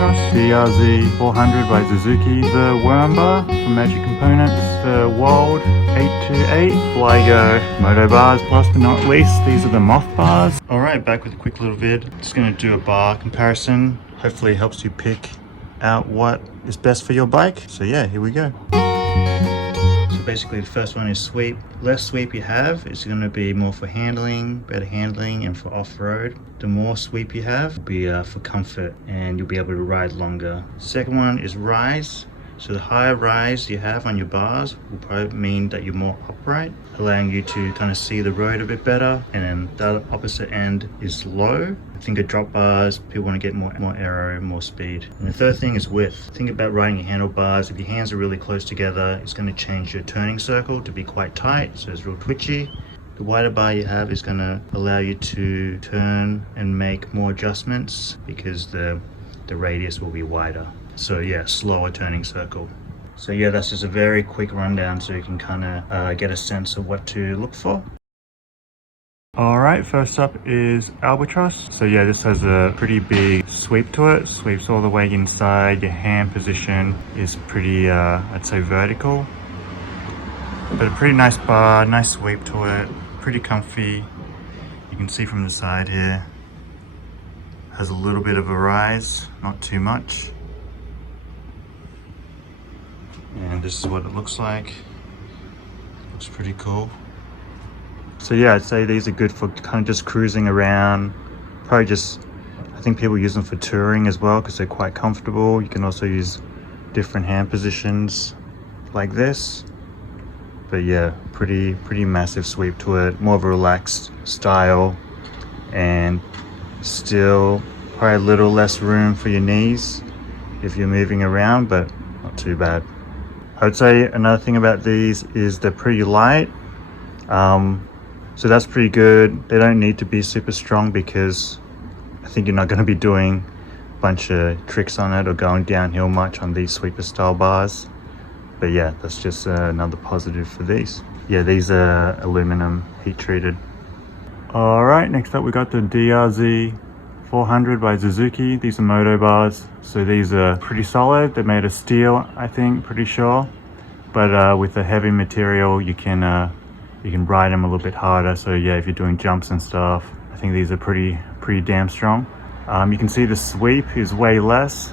Albatross, DRZ 400 by Suzuki, the worm bar from Magic Components, the World 828 LIGO moto bars. Last but not least, these are the MOTHBARs. Alright, back with a quick little vid. Just going to do a bar comparison. Hopefully it helps you pick out what is best for your bike. So yeah, here we go. So basically the first one is sweep. Less sweep you have, it's going to be more for handling, better handling, and for off-road. The more sweep you have will be for comfort, and you'll be able to ride longer. Second one is rise. So the higher rise you have on your bars will probably mean that you're more upright, allowing you to kind of see the road a bit better. And then the opposite end is low. Think of drop bars, people want to get more aero, more speed. And the third thing is width. Think about riding your handlebars. If your hands are really close together, it's going to change your turning circle to be quite tight, so it's real twitchy. The wider bar you have is going to allow you to turn and make more adjustments because the radius will be wider. So yeah, slower turning circle. So yeah, that's just a very quick rundown so you can kind of get a sense of what to look for. Alright, first up is Albatross. So yeah, this has a pretty big sweep to it. Sweeps all the way inside. Your hand position is pretty, I'd say vertical. But a pretty nice bar, nice sweep to it. Pretty comfy. You can see from the side here. Has a little bit of a rise, not too much. And this is what it looks like. Looks pretty cool. So yeah, I'd say these are good for kind of just cruising around. Probably just, I think people use them for touring as well because they're quite comfortable. You can also use different hand positions like this. But yeah, pretty massive sweep to it. More of a relaxed style, and still probably a little less room for your knees if you're moving around, but not too bad. I would say another thing about these is they're pretty light. So that's pretty good. They don't need to be super strong because I think you're not going to be doing a bunch of tricks on it or going downhill much on these sweeper style bars. But yeah, that's just another positive for these. Yeah, these are aluminum heat treated. Alright, next up we got the DRZ 400 by Suzuki. These are moto bars. So these are pretty solid. They're made of steel, I think, pretty sure. But with the heavy material, you can ride them a little bit harder. So yeah, if you're doing jumps and stuff, I think these are pretty damn strong. You can see the sweep is way less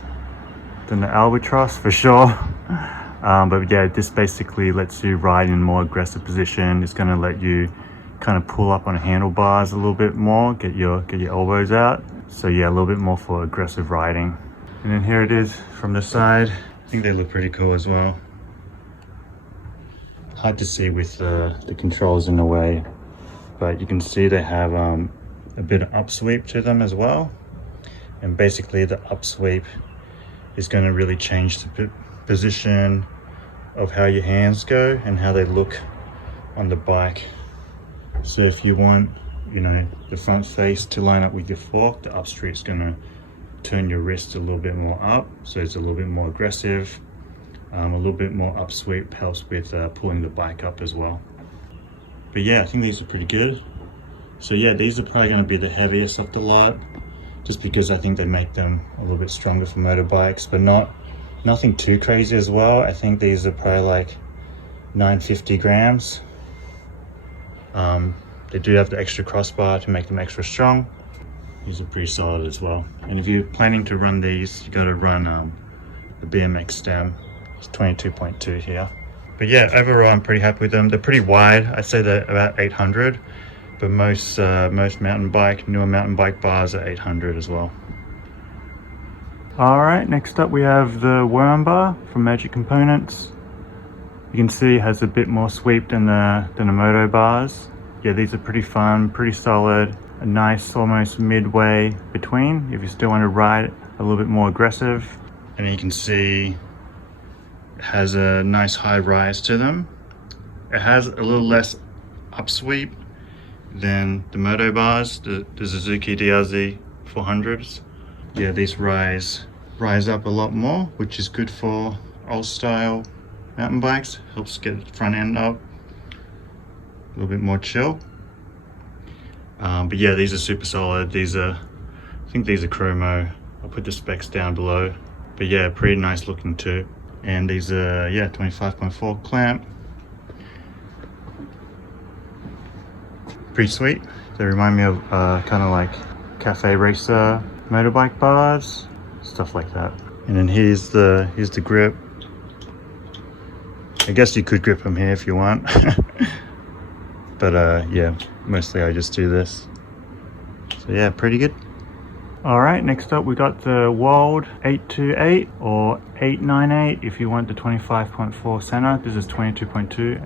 than the Albatross for sure. But yeah, this basically lets you ride in a more aggressive position. It's going to let you kind of pull up on handlebars a little bit more, get your elbows out. So yeah, a little bit more for aggressive riding. And then here it is from the side. I think they look pretty cool as well. Hard to see with the controls in the way, but you can see they have a bit of upsweep to them as well. And basically the upsweep is going to really change the position of how your hands go and how they look on the bike. So if you want, you know, the front face to line up with your fork, the upstreet is going to turn your wrist a little bit more up, so it's a little bit more aggressive. A little bit more upsweep helps with pulling the bike up as well. But yeah, I think these are pretty good. So yeah, these are probably going to be the heaviest of the lot, just because I think they make them a little bit stronger for motorbikes, but nothing too crazy as well. I think these are probably like 950 grams. They do have the extra crossbar to make them extra strong. These are pretty solid as well. And if you're planning to run these, you got to run the BMX stem. It's 22.2 here. But yeah, overall I'm pretty happy with them. They're pretty wide. I'd say they're about 800, but most newer mountain bike bars are 800 as well. Alright, next up we have the worm bar from Magic Components. You can see it has a bit more sweep than the moto bars. Yeah, these are pretty fun, pretty solid. A nice almost midway between if you still want to ride a little bit more aggressive. And you can see it has a nice high rise to them. It has a little less upsweep than the moto bars, the Suzuki DRZ 400s. Yeah, these rise up a lot more, which is good for old style mountain bikes. Helps get the front end up a little bit more chill. But yeah, these are super solid. I think these are CRUMB I'll put the specs down below. But yeah, pretty nice looking too. And these are, yeah, 25.4 clamp. Pretty sweet. They remind me of kind of like cafe racer motorbike bars, stuff like that. And then here's the grip. I guess you could grip them here if you want. But yeah, mostly I just do this. So yeah, pretty good. All right, next up we got the World 828 or 898 if you want the 25.4 center. This is 22.2,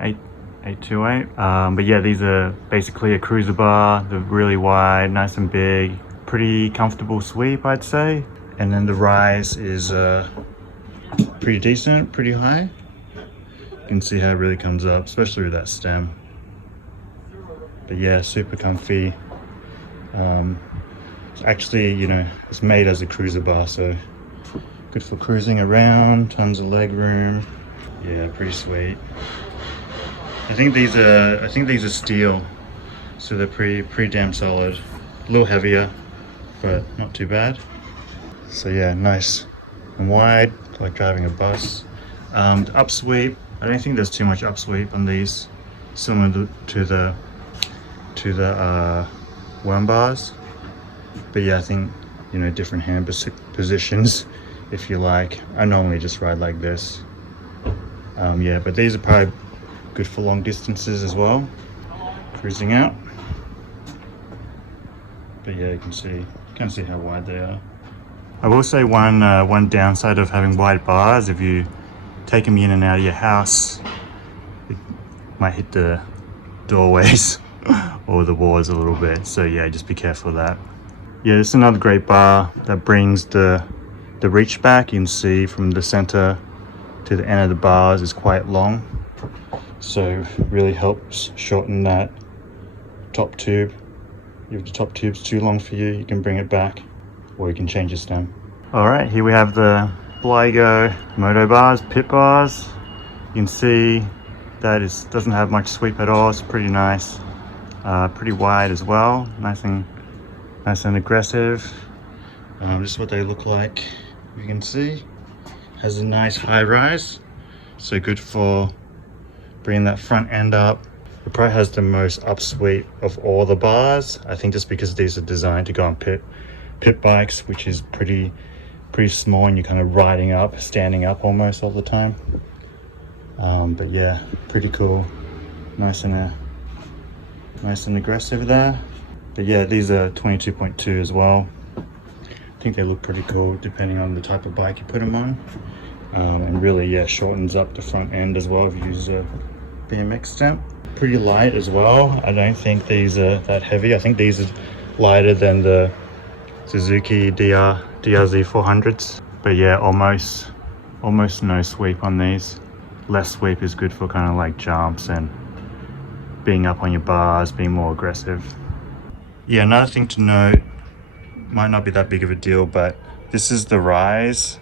828. But yeah, these are basically a cruiser bar. They're really wide, nice and big, pretty comfortable sweep, I'd say. And then the rise is pretty decent, pretty high. You can see how it really comes up, especially with that stem. But yeah, super comfy. Actually, you know, it's made as a cruiser bar, so good for cruising around, tons of leg room. Yeah, pretty sweet. I think these are steel, so they're pretty damn solid. A little heavier, but not too bad. So yeah, nice and wide, like driving a bus. The upsweep, I don't think there's too much upsweep on these, similar to the worm bars. But yeah, I think, you know, different hand positions if you like. I normally just ride like this. Yeah, but these are probably good for long distances as well, cruising out. But yeah, you can see how wide they are. I will say one downside of having wide bars, if you take them in and out of your house, it might hit the doorways or the walls a little bit. So yeah, just be careful of that. Yeah, this is another great bar that brings the reach back. You can see from the center to the end of the bars is quite long. So really helps shorten that top tube. If the top tube's too long for you, you can bring it back or you can change the stem. All right, here we have the Bligo Moto bars, pit bars. You can see that it doesn't have much sweep at all. It's pretty nice, pretty wide as well. Nice and aggressive. This is what they look like. You can see has a nice high rise, so good for bringing that front end up. It probably has the most upsweep of all the bars, I think, just because these are designed to go on pit bikes, which is pretty small, and you're kind of riding up, standing up almost all the time. But yeah, pretty cool. Nice and aggressive there. But yeah, these are 22.2 as well. I think they look pretty cool depending on the type of bike you put them on. And really, yeah, shortens up the front end as well if you use a BMX stem. Pretty light as well. I don't think these are that heavy. I think these are lighter than the Suzuki DRZ 400s. But yeah, almost no sweep on these. Less sweep is good for kind of like jumps and being up on your bars, being more aggressive. Yeah, another thing to note, might not be that big of a deal, but this is the rise,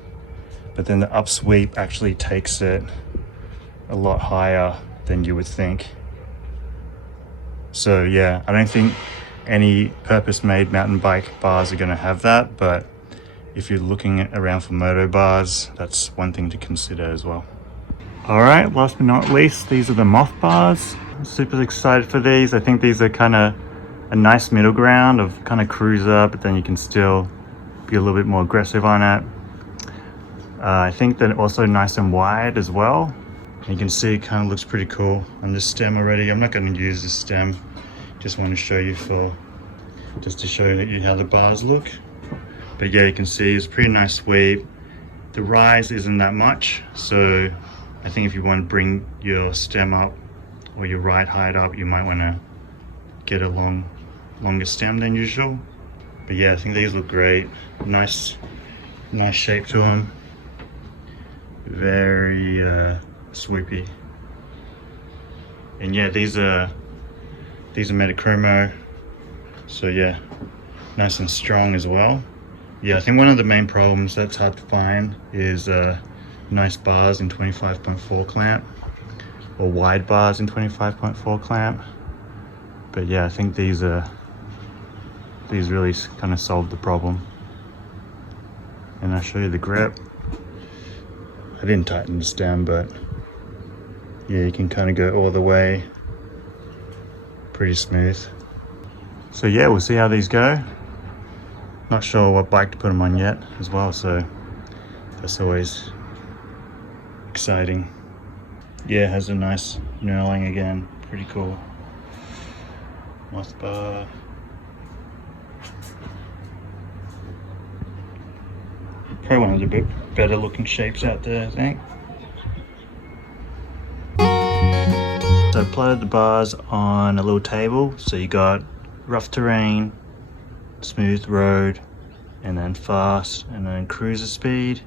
but then the upsweep actually takes it a lot higher than you would think. So yeah, I don't think any purpose-made mountain bike bars are going to have that, but if you're looking around for moto bars, that's one thing to consider as well. All right, last but not least, these are the MOTHBARs. I'm super excited for these. I think these are kind of a nice middle ground of kind of cruiser, but then you can still be a little bit more aggressive on it. I think they're also nice and wide as well. You can see it kind of looks pretty cool on this stem already. I'm not going to use this stem, just want to show you just to show you how the bars look. But yeah, you can see it's pretty nice sweep. The rise isn't that much, so I think if you want to bring your stem up or your ride height up, you might want to get a longer stem than usual. But yeah, I think these look great. Nice shape to them. Very sweepy. And yeah, these are Metachromo, so yeah, nice and strong as well. Yeah, I think one of the main problems that's hard to find is nice bars in 25.4 clamp or wide bars in 25.4 clamp. But yeah, I think these really kind of solve the problem. And I'll show you the grip. I didn't tighten this down, but yeah, you can kind of go all the way. Pretty smooth. So yeah, we'll see how these go. Not sure what bike to put them on yet as well, so that's always exciting. Yeah, it has a nice knurling again, pretty cool. MOTHBAR. Probably one of the bit better looking shapes out there, I think. So I plotted the bars on a little table. So you got rough terrain, smooth road, and then fast, and then cruiser speed.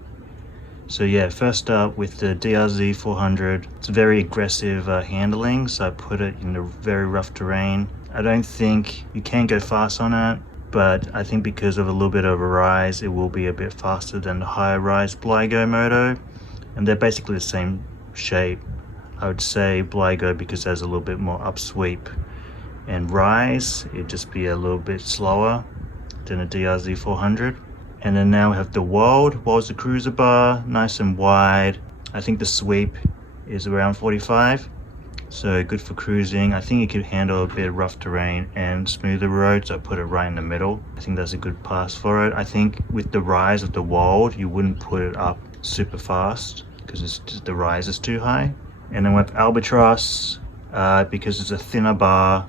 So yeah, first up with the DRZ 400. It's very aggressive handling, so I put it in the very rough terrain. I don't think you can go fast on it, but I think because of a little bit of a rise, it will be a bit faster than the higher rise Blygo Moto. And they're basically the same shape. I would say Blygo because there's a little bit more upsweep, and rise, it'd just be a little bit slower than a DRZ 400. And then now we have the World's the cruiser bar, nice and wide. I think the sweep is around 45, so good for cruising. I think it could handle a bit of rough terrain and smoother roads, so I put it right in the middle. I think that's a good pass for it. I think with the rise of the World, you wouldn't put it up super fast because it's just, the rise is too high. And then with Albatross, because it's a thinner bar,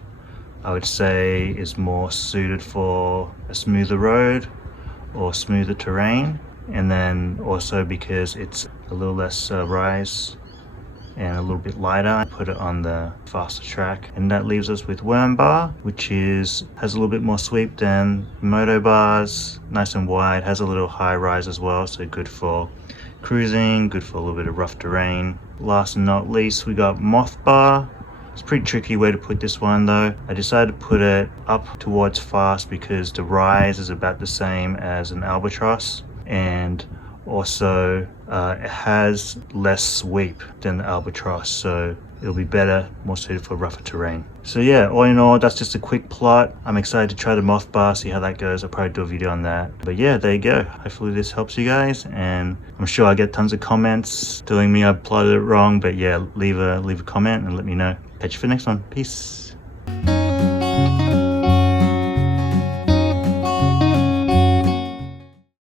I would say is more suited for a smoother road or smoother terrain. And then also because it's a little less rise and a little bit lighter, I put it on the faster track. And that leaves us with Worm Bar, which has a little bit more sweep than Moto bars, nice and wide, has a little high rise as well, so good for cruising, good for a little bit of rough terrain. Last and not least, we got MOTHBAR. It's a pretty tricky way to put this one though. I decided to put it up towards fast because the rise is about the same as an Albatross, and also it has less sweep than the Albatross, so it'll be better, more suited for rougher terrain. So yeah, all in all, that's just a quick plot. I'm excited to try the MOTHBAR, see how that goes. I'll probably do a video on that. But yeah, there you go. Hopefully this helps you guys, and I'm sure I get tons of comments telling me I plotted it wrong, but yeah, leave a comment and let me know. Catch you for the next one. Peace.